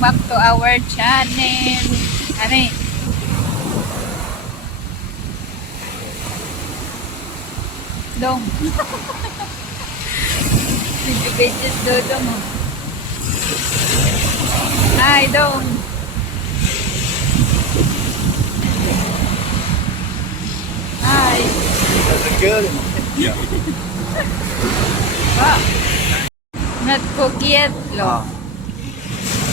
back to our channel. Ano eh? Dong. Video-videos dodo mo. Hi, Dong. Hi. There's a girl in my picture. Ah, not cooked yet, lo.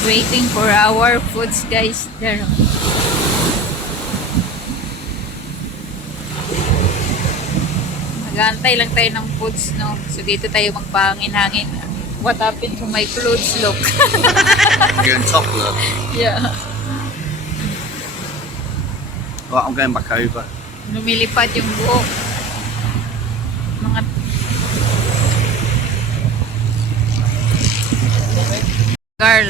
Waiting for our foods, guys. There. Nag-aantay lang tayo ng foods, no? So, dito tayo magpahangin-hangin. What happened to my clothes, look? You're in top look. Yeah. Right, I'm going back over. Lumilipad yung buhok. Mga... Girl.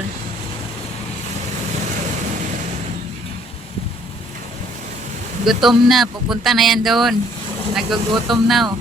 Gutom na. Pupunta na yan doon. Nagugutom na, oh.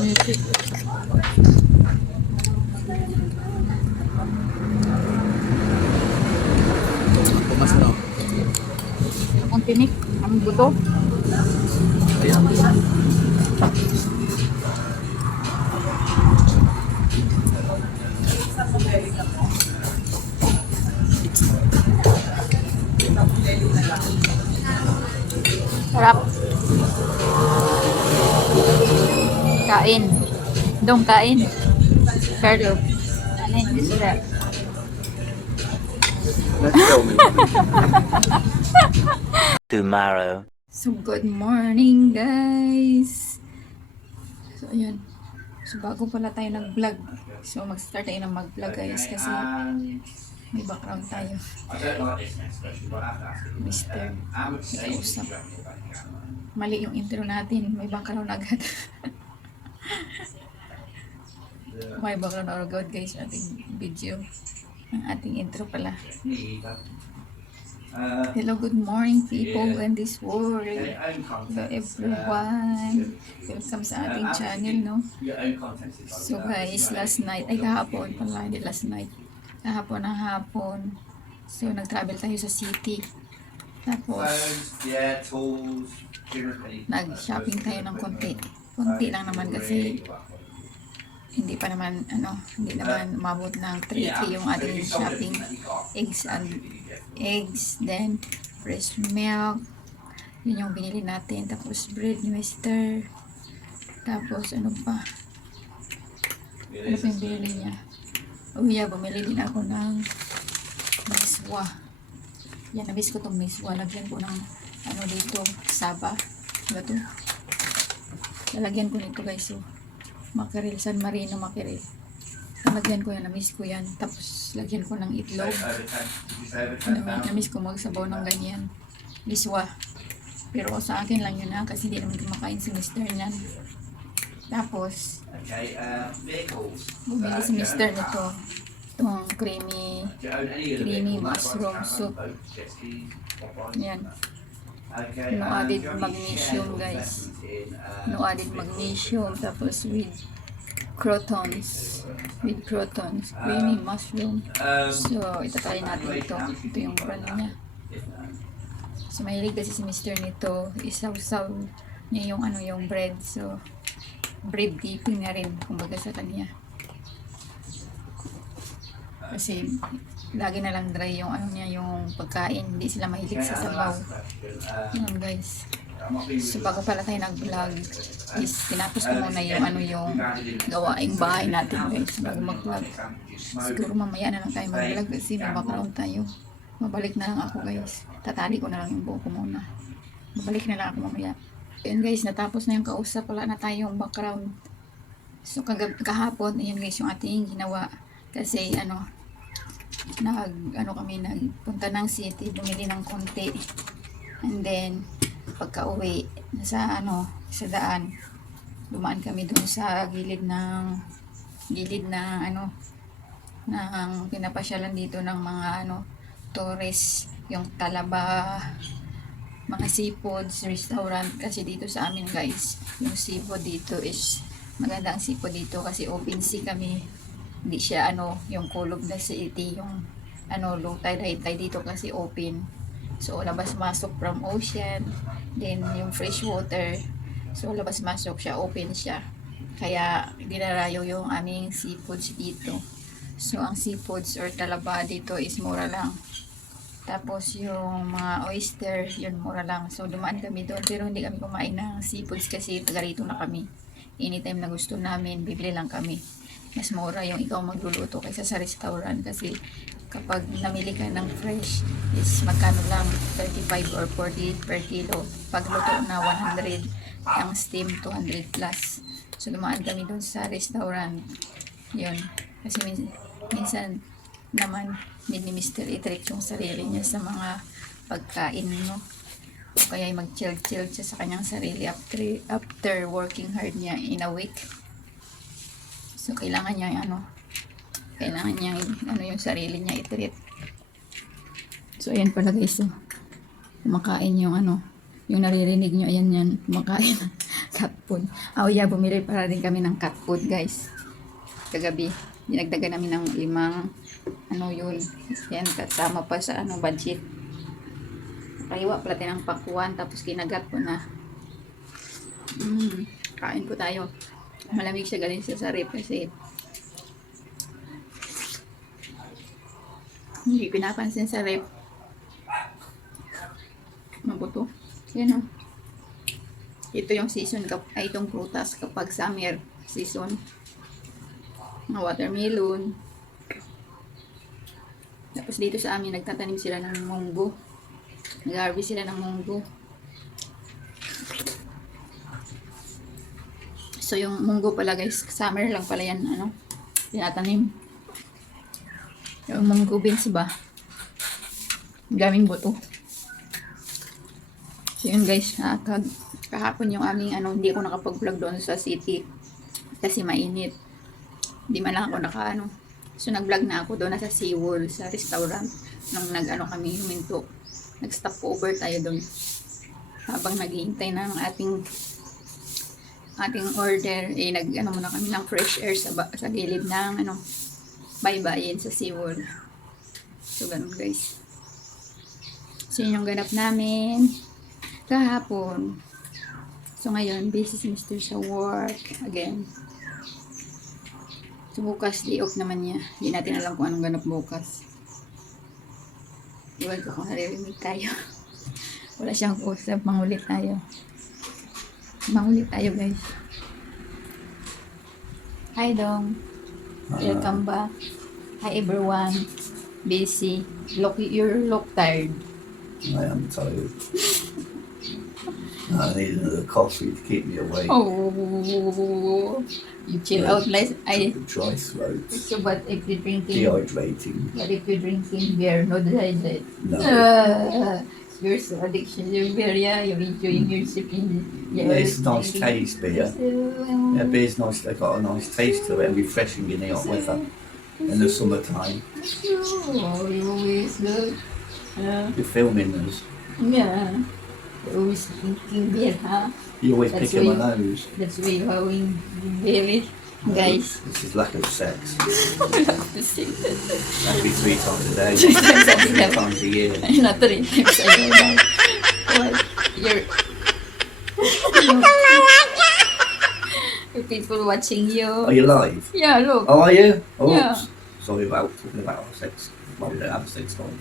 Music. Pumas na. Ang tinik, ang buto. Ayan. Sarap. Kain. Dong kain. Carlo. Ano yung isda? Let's film me. Tomorrow. So, good morning, guys. So, ayun. So, bago pala tayo nag-vlog. So, mag-start tayo ng mag-vlog, guys. Kasi may background tayo. Mister. May usap. Mali yung intro natin. May background agad. May background agad, guys. Ating video. Ang ating intro pala. Hello, good morning people in this world. Hello everyone. Welcome sa ating channel, no? So guys, last night, ay kahapon pala, hindi last night. Kahapon ng hapon. So nag-travel tayo sa city. Tapos, nag-shopping tayo ng konti. Konti lang naman kasi hindi pa naman, hindi naman umabot ng 3K yung ating shopping. Eggs, then fresh milk. Yun yung binili natin. Tapos bread ni Mister. Tapos ano pa? Ano pa yung binili niya? Oh yeah, bumili din ako ng miswa. Yan, nabis ko itong miswa. Lagyan ko ng dito, saba. Diba ito? Lalagyan ko nito guys. So, mackerel, San Marino mackerel. Lagyan ko yan, nabis ko yan. Tapos lagyan ko ng itlog. Nabis ko magsabaw ng ganyan. Miswa. Pero sa akin lang yun kasi hindi naman kumakain si Mister niyan. Tapos, bumili si Mister nito. Itong creamy mushroom soup. Yan. No added magnesium guys. No added magnesium. Tapos with crotons. Creamy mushroom. So, itatry natin ito. Ito yung brand niya. So, mahilig kasi si Mister nito. Isaw-saw niya yung yung bread. So, bread dipping na rin kumbaga sa kanya. Kasi lagi na lang dry yung niya, yung pagkain. Hindi sila mahilig sa sabaw. Yun guys. So bago pala tayo nag-vlog is tinapos ko muna yung gawaing bahay natin guys bago mag-vlog. Siguro mamaya na lang tayo mag-vlog kasi may background tayo. Mabalik na lang ako guys. Tatali ko na lang yung buhok ko muna. Mabalik na lang ako mamaya. Ayan guys, natapos na yung kausap. Wala na tayong background. So kahapon, ayan guys yung ating ginawa. Kasi kami nagpunta ng city, bumili ng konti. And then, pagka uwi, sa daan, dumaan kami dun sa gilid ng pinapasyalan dito ng mga tourist, yung Talaba, mga seafoods, restaurant. Kasi dito sa amin guys, yung seafood dito is maganda ang seafood dito kasi open sea kami. Hindi siya yung kulob na city, yung low tide, high tide dito kasi open. So labas-masok from ocean, then yung fresh water. So labas-masok siya, open siya. Kaya dinarayo yung aming seafoods dito. So ang seafoods or talaba dito is mura lang. Tapos yung mga oyster, yun mura lang. So dumaan kami doon pero hindi kami kumain ng seafoods kasi taga rito na kami. Anytime na gusto namin, bibili lang kami. Mas mura yung ikaw magluluto kaysa sa restaurant kasi kapag namili ka ng fresh is magkano lang 35 or 40 per kilo. Pag luto na 100, ang steam 200 plus. So dumaan kami doon sa restaurant. Yun. Kasi minsan naman hindi ni Mr. i-treat yung sarili niya sa mga pagkain, no? O kaya mag-chill siya sa kanyang sarili after working hard niya in a week. So kailangan niya yung sarili niya i-treat. So ayan pala guys, so, kumakain yung yung naririnig nyo, ayan kumakain ng cat food. Oh yeah, bumili para din kami ng cat food guys. Kagabi, dinagdagan namin ng 5 yun. Yan, kasama pa sa budget. Kaiwa pala ng pakuan, tapos kinagat ko na. Kain po tayo. Malamig siya galing sa rep kasi hindi pinapansin sa rep. Mabuto. Yan o. Ito yung season, itong prutas kapag summer season. Mga watermelon. Tapos dito sa amin, nagtatanim sila ng munggo. Nag-harvest sila ng munggo. So yung munggo pala guys, summer lang pala yan, tinatanim. Yung munggo beans ba? Daming buto. So yun guys, kahapon yung aming hindi ko nakapag-vlog doon sa city kasi mainit. Hindi man lang ako So nag-vlog na ako doon sa SeaWorld sa restaurant nung kami huminto. Nag-stop over tayo doon habang naghihintay ng ating order. Muna kami ng fresh air sa gilid ng baybayin sa SeaWorld. So ganun guys. So yun yung ganap namin kahapon. So ngayon busy si Mr. sa work again. So bukas, day off naman niya. Hindi natin alam kung anong ganap bukas. Iwan ko kung naririnig tayo. Wala siyang usap. Mangulit tayo. Mangulit tayo, guys. Hi, Dong. Welcome back. Hi, everyone. Busy. You look tired. I am tired. I need another coffee to keep me awake. Oh, you chill out, guys. Dry throat. So, but if you're drinking, Dehydrating. but if you're drinking beer, no dehydrate. No. You're so addiction. You're beer, yeah. You're enjoying your sipping. Yeah, it's nice taste, beer. Yeah, beer's nice. They've got a nice taste to it and refreshing in the hot weather in the summertime. Oh, you always good. You're filming us. Yeah. You're always drinking beer, huh? You always That's picking my why- nose. That's why you're having beer, guys. This is lack of sex. To say that. That'd be 3 times a day. 3 times a day. 3 times a year. Not 3 times I know that. What? You're... Your people watching you. Are you live? Yeah, look. Oh, are you? Oh, Yeah. sorry about talking about our sex. Well, we don't have a sex time.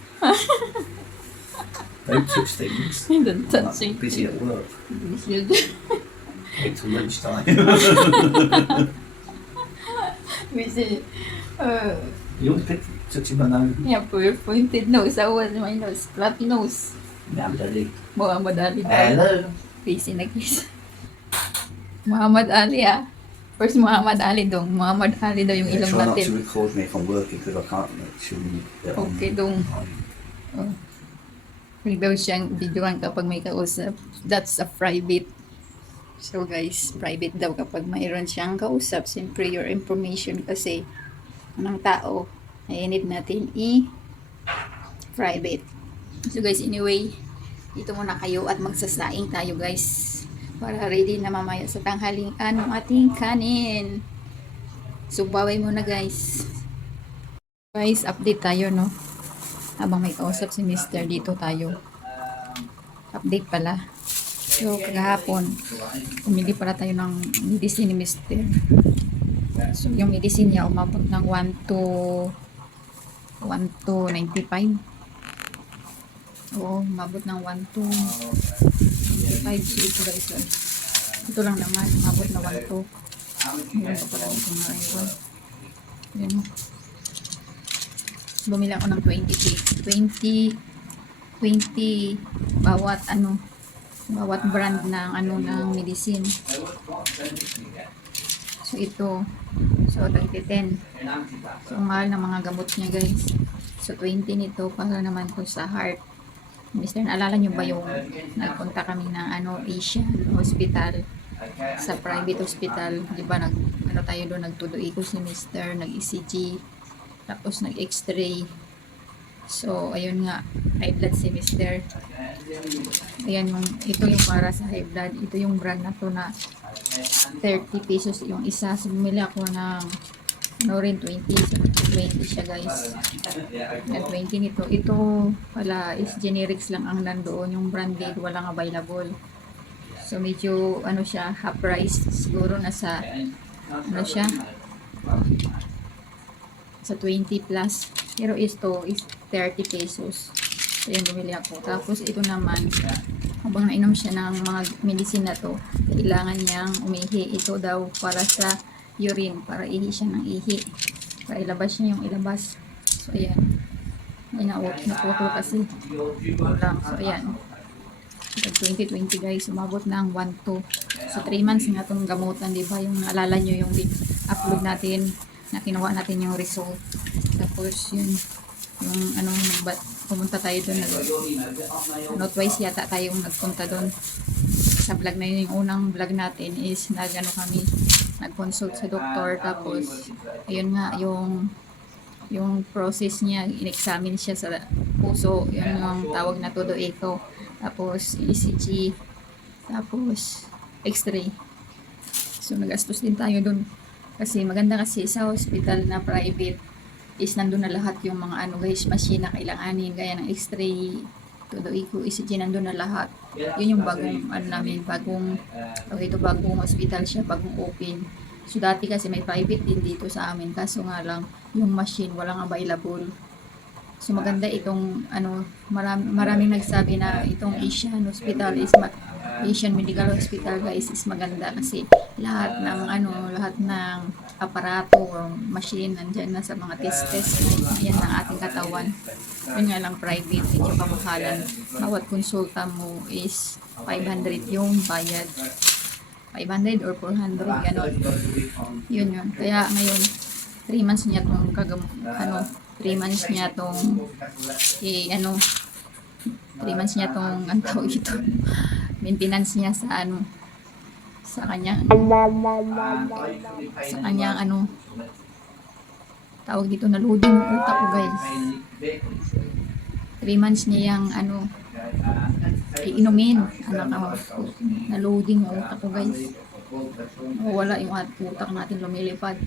Don't touch things. Don't touch I'm it. busy at work. You should. Wait till lunchtime. Busy. You always pick touching my nose. Yeah, pointed nose. I was my nose. Flappy nose. Muhammad Ali. Muhammad Ali. Hello. Busy na kiss. Muhammad Ali ah. First Muhammad Ali dong. Muhammad Ali daw yung Yeah, ilong try not to natin. record me if I'm working because I can't make sure that I'm Okay dong. on. Oh. Huwag daw siyang videoan kapag may kausap. That's a private. So guys, private daw kapag mayroon siyang kausap. Siyempre your information kasi ng tao ay need natin i-private. So guys, anyway, dito muna kayo at magsasaing tayo guys. Para ready na mamaya sa tanghalian ng ating kanin. So baway muna guys. Guys, update tayo no. Habang may kausap si Mr. dito tayo. Update pala. So, kagahapon, pumili pala tayo ng medicine ni Mr. So, yung medicine niya umabot ng 1 to 95. Oo, umabot ng 1 to 95. So, ito guys. Ito lang naman, umabot na 1 to. Meron pa pala dito na iwan. Yan. Bumili ako ng 20 bawat bawat brand ng ng medicine. So ito, so 10. So ang mahal ng mga gamot niya guys. So 20 nito para naman to sa heart. Mr. Naalala niyo ba yung nagpunta kami ng Asian Hospital, sa private hospital, di ba tayo doon, nagtuduy ko si Mr. nag-ECG, tapos nag-x-ray. So, ayun nga, high blood si Mr. Ayan ito yung para sa high blood. Ito yung brand na to na 30 pesos yung isa. So, bumili ako ng 20. So, 20 siya guys. Yan, 20 nito. Ito pala is generics lang ang nandoon. Yung branded, walang available. So, medyo, siya, half price. Siguro nasa, siya, sa 20 plus. Pero ito is 30 pesos. So, yan, bumili ako. Tapos, ito naman, habang nainom siya ng mga medicine na to, kailangan niyang umihi. Ito daw para sa urine, para ihi siya ng ihi. Para ilabas niya yung ilabas. So, ayan. Ay, naputol kasi. Lang. So, ayan. 2020 guys, umabot ng 1-2. So, 3 months nga itong gamutan, di ba? Yung naalala nyo yung upload natin, na kinuha natin yung result. Tapos, yun, yung pumunta tayo doon, twice yata tayong nagpunta doon. Sa vlog na yun, yung unang vlog natin is kami, nag-consult sa doktor. Tapos, ayun nga, yung process niya, in-examine siya sa puso, yun yung tawag na todo echo. Tapos, ECG, tapos, x-ray. So, nagastos din tayo doon. Kasi maganda kasi sa hospital na private is nandun na lahat yung mga guys, machine na kailanganin, gaya ng x-ray, todo echo, ECG, nandun na lahat. Yun yung bagong bagong hospital siya, bagong open. So dati kasi may private din dito sa amin, kaso nga lang yung machine walang available. So maganda itong ano, maraming nagsabi na itong Asian Hospital is Asian Medical Hospital guys is maganda kasi lahat ng aparato or machine nandiyan na sa mga test yan ng ating katawan. Yun nga lang private, medyo kamahalan. Bawat konsulta mo is 500 yung bayad. 500 or 400 ganon. Yun. Kaya ngayon 3 months niya tong 3 months niya tong 3 months niya tong ang tawag ito maintenance niya sa sa kanyang tawag dito na loading yung utak ko guys. 3 months niya yung iinumin na loading yung utak ko guys. Wala yung utak natin lumilipad.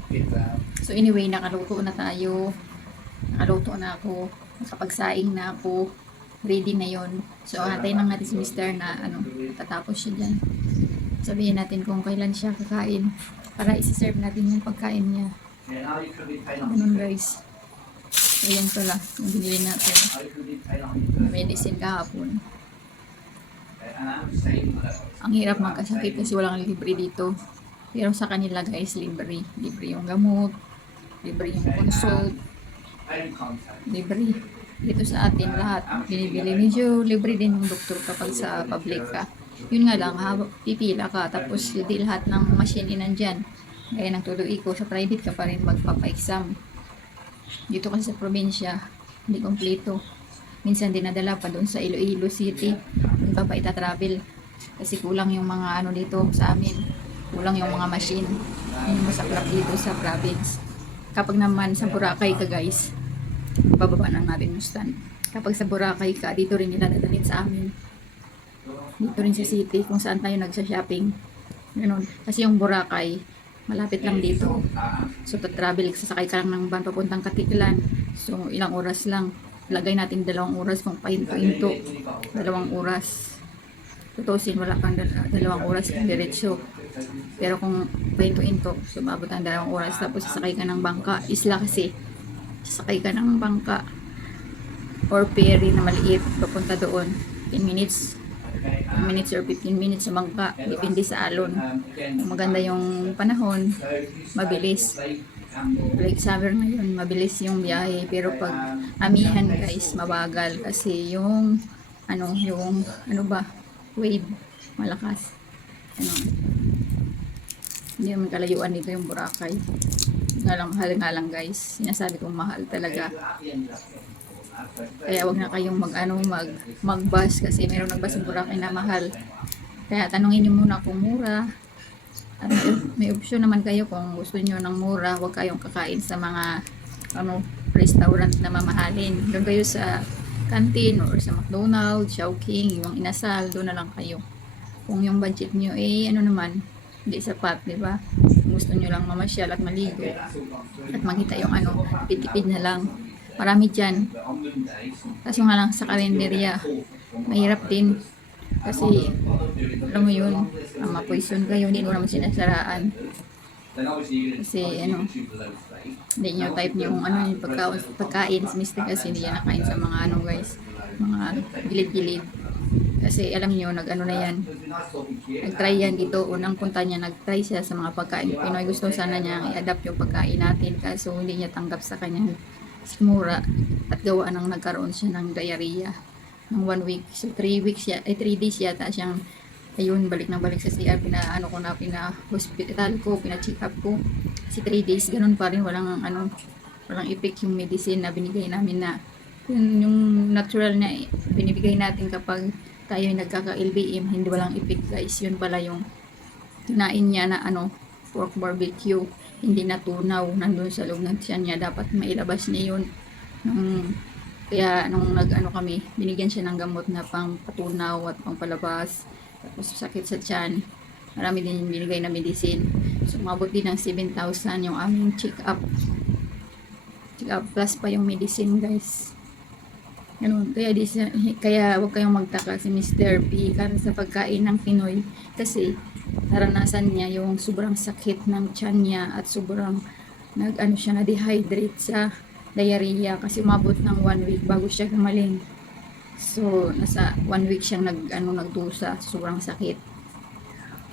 So anyway, nakaluto na tayo. Nakaluto na ako, nakapagsaing na ako, ready na yon. So antayin lang natin si Mr. na tatapos siya dyan. Sabihin natin kung kailan siya kakain para isi-serve natin yung pagkain niya. Ganun guys. So yan pala yung binili natin, medicine kahapon. Ang hirap magkasakit kasi walang libre dito, pero sa kanila guys libre yung gamot, libre yung consult, libre. Dito sa atin lahat binibili. Medyo libre din yung doktor kapag sa public ka. Yun nga lang, pipila ka. Tapos hindi lahat ng machine nandyan. Gaya ng tuloy ko, sa private ka pa rin magpapa-exam. Dito kasi sa probinsya, hindi kompleto. Minsan dinadala pa doon sa Iloilo City. Hindi pa ita-travel. Kasi kulang yung mga dito sa amin. Kulang yung mga machine. Yun yung masaklap dito sa province. Kapag naman sa Boracay ka guys, bababa na natin yung stand. Kapag sa Boracay ka, dito rin nila dadalhin sa amin. Dito rin sa city, kung saan tayo nagsa-shopping. Ganun. Kasi yung Boracay, malapit lang dito. So, travel, sasakay ka lang ng van papuntang Katiklan. So, ilang oras lang. Lagay natin 2 oras kung pahinto-hinto. 2 oras. Tutusin, wala pang 2 oras kung diretso. Pero kung pahinto-hinto, so, mabot ang 2 oras. Tapos, sasakay ka ng bangka. Isla kasi. Sasakay ka ng bangka or ferry na maliit papunta doon 10 minutes or 15 minutes sa bangka, depende sa alon. Kung maganda yung panahon, mabilis. Like summer ngayon, mabilis yung biyahe, pero pag amihan guys, mabagal kasi yung wave malakas. Hindi naman kalayuan dito yung Boracay. Mahal nga lang guys. Sinasabi kong mahal talaga. Kaya wag na kayong mag-bus kasi meron nag-bus ng Boracay na mahal. Kaya tanungin niyo muna kung mura. At may option naman kayo kung gusto niyo ng mura. Wag kayong kakain sa mga restaurant na mamahalin. Doon kayo sa canteen or sa McDonald's, Chowking, yung inasal, doon na lang kayo. Kung yung budget niyo naman hindi sapat, di ba? Gusto nyo lang mamasyal at maligo at makita yung tipid na lang. Marami dyan. Kasi nga lang sa kalenderya, mahirap din. Kasi, alam mo yun, ma-poison kayo, hindi mo naman sinasaraan. Kasi, hindi nyo type yung pagkain. Si Mr. kasi hindi yan nakain sa mga guys, mga gilid-gilid. Kasi alam niyo na yan. Nag-try yan dito. Unang punta niya, nag-try siya sa mga pagkain Pinoy. Gusto sana niya i-adapt yung pagkain natin. Kaso hindi niya tanggap sa kanyang sikmura. At gawa nang nagkaroon siya ng diarrhea ng 1 week. So 3 days yata siyang balik na balik sa CR. Pina-hospital ko, pina-check up ko. Kasi 3 days, ganun pa rin. Walang effect yung medicine na binigay namin na yung natural na binibigay natin kapag tayo yung nagkaka-LBM, hindi walang effect guys. Yun pala yung kinain niya na pork barbecue, hindi natunaw, nandun sa loob ng tiyan niya, dapat mailabas niya yun. Kaya nung kami, binigyan siya ng gamot na pang patunaw at pang palabas, tapos sakit sa tiyan, marami din yung binigay na medicine. So umabot din ng 7,000 yung aming check up plus pa yung medicine guys. Ganun. Kaya wag kayong magtaka si Mr. P kan sa pagkain ng Pinoy kasi naranasan niya yung sobrang sakit ng tiyan niya at sobrang siya na dehydrate sa diarrhea kasi umabot ng 1 week bago siya gumaling. So nasa 1 week siyang nagdusa, sobrang sakit.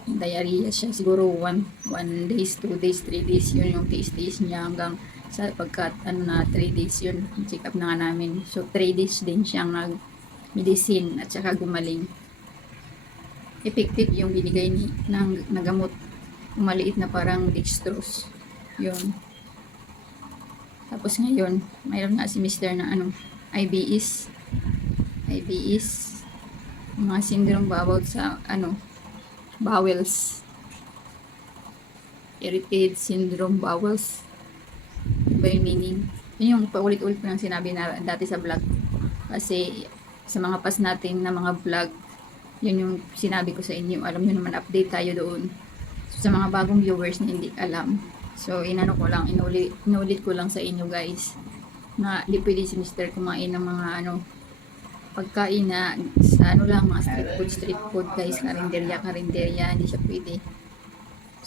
Diarrhea siya siguro 1 days, 2 days, 3 days yun yung tiis niya hanggang sa pagkat 3 days yun check up na nga namin. So 3 days din siyang nag-medicine at saka gumaling. Effective yung binigay ng nagamot, maliit na parang dextrose yun. Tapos ngayon mayroon nga si Mr. na IBS, mga syndrome about sa bowels, irritated syndrome bowels ba yung meaning. Yun yung paulit-ulit ko nang sinabi na dati sa vlog kasi sa mga past natin na mga vlog yun yung sinabi ko sa inyo, alam nyo naman, update tayo doon. So, sa mga bagong viewers na hindi alam, so inulit ko lang sa inyo guys na di pwede si Mr. kumain ng mga pagkain na sa mga street food guys, karinderya, hindi siya pwede.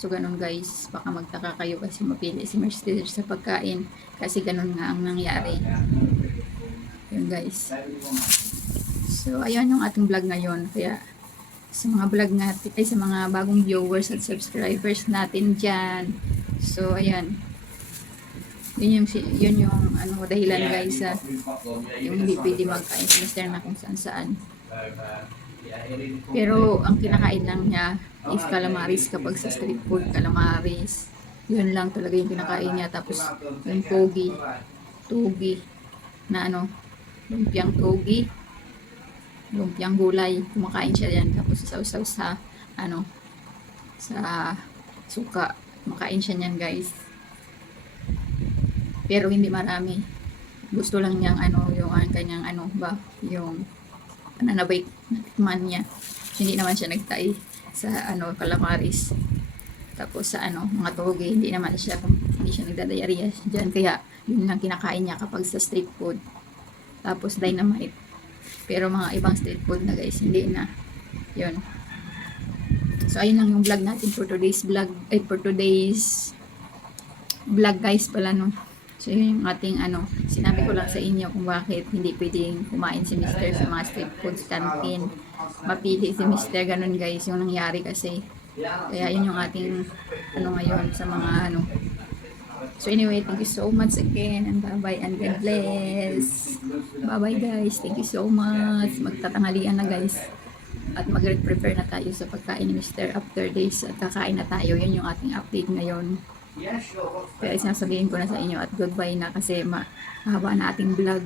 So ganun guys, baka magtaka kayo kasi mapili si Mr. sa pagkain kasi ganun nga ang nangyari. Yun guys. So ayan yung ating vlog ngayon, kaya sa mga vlog natin ay sa mga bagong viewers at subscribers natin dyan, so ayan, yun yung dahilan guys yung hindi pwede magkain si Mr. na kung saan. Pero ang kinakain lang niya is calamaris kapag sa street food, calamaris. Yun lang talaga yung kinakain niya. Tapos yung togi na lumpiang togi, lumpiang gulay, kumakain siya yan. Tapos sausaw sa sa suka, kumakain siya niyan guys. Pero hindi marami. Gusto lang niyang yung kanyang yung nanabay natikman niya. Hindi naman siya nagtay sa calamaris. Tapos sa mga toge, hindi siya nagdadayariya diyan, kaya yun lang kinakain niya kapag sa street food. Tapos dynamite. Pero mga ibang street food na guys, hindi na. Yun. So ayun lang yung vlog natin for today's vlog guys pala So yun yung ating sinabi ko lang sa inyo kung bakit hindi pwedeng kumain si Mr. sa mga street foods canteen. Mapili si Mr. ganun guys yung nangyari kasi. Kaya yun yung ating ngayon sa mga So anyway, thank you so much again and bye-bye and God bless. Bye-bye guys, thank you so much. Magtatanghalian na guys. At mag-prepare na tayo sa pagkain ni Mr. after days at kakain na tayo. Yun yung ating update ngayon. Kaya sinasabihin ko na sa inyo at goodbye na kasi mahaba na ating vlog.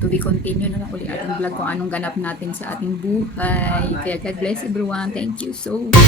To be continue na lang ulit ating vlog kung anong ganap natin sa ating buhay. Kaya God bless everyone. Thank you so much.